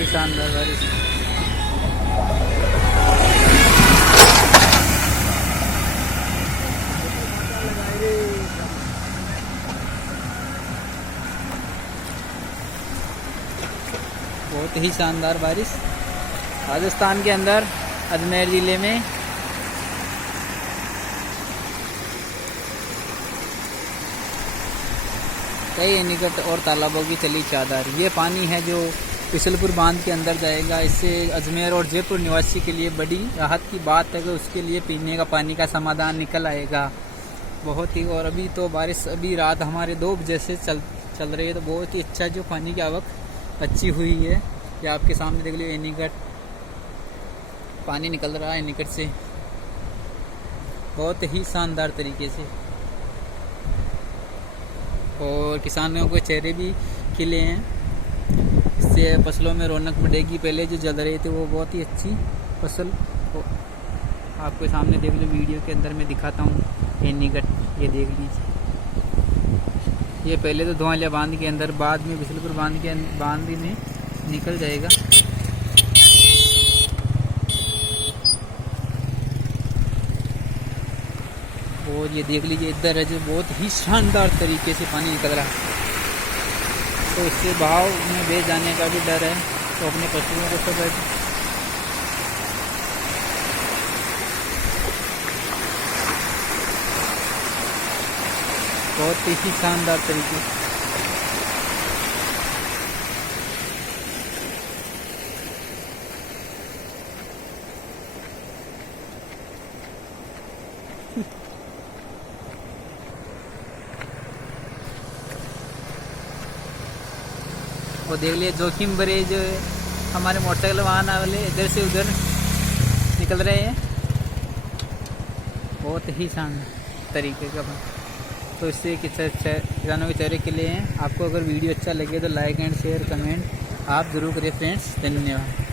ही शानदार बारिश। बहुत ही शानदार बारिश राजस्थान के अंदर अजमेर ज़िले में। कई निकट और तालाबों की चली चादर। ये पानी है जो बिसलपुर बांध के अंदर जाएगा। इससे अजमेर और जयपुर निवासी के लिए बड़ी राहत की बात है कि उसके लिए पीने का पानी का समाधान निकल आएगा बहुत ही। और अभी तो बारिश अभी रात हमारे 2 बजे से चल रही है, तो बहुत ही अच्छा जो पानी की आवक अच्छी हुई है। ये आपके सामने देख लीजिए, निकट पानी निकल रहा है निकट से बहुत ही शानदार तरीके से। और किसानों के चेहरे भी खिले हैं। इससे फसलों में रौनक बढ़ेगी। पहले जो जल रहे थे वो बहुत ही अच्छी फसल आपके सामने देख लो, वीडियो के अंदर मैं दिखाता हूँ। ये निकट ये देख लीजिए, ये पहले तो धुआंलिया बांध के अंदर, बाद में बिसलपुर बांध में निकल जाएगा। और ये देख लीजिए इधर है जो बहुत ही शानदार तरीके से पानी निकल रहा है। तो इससे बहाव में बह जाने का भी डर है, तो अपने पशुओं को सब बहुत ही शानदार तरीके से। वो देख लिए जोखिम भरे जो हमारे मोटरसाइकिल वाहन वाले इधर से उधर निकल रहे हैं बहुत ही शानदार तरीके का। तो इससे किसानों के चेहरे के लिए हैं। आपको अगर वीडियो अच्छा लगे तो लाइक एंड शेयर कमेंट आप ज़रूर करें फ्रेंड्स। धन्यवाद।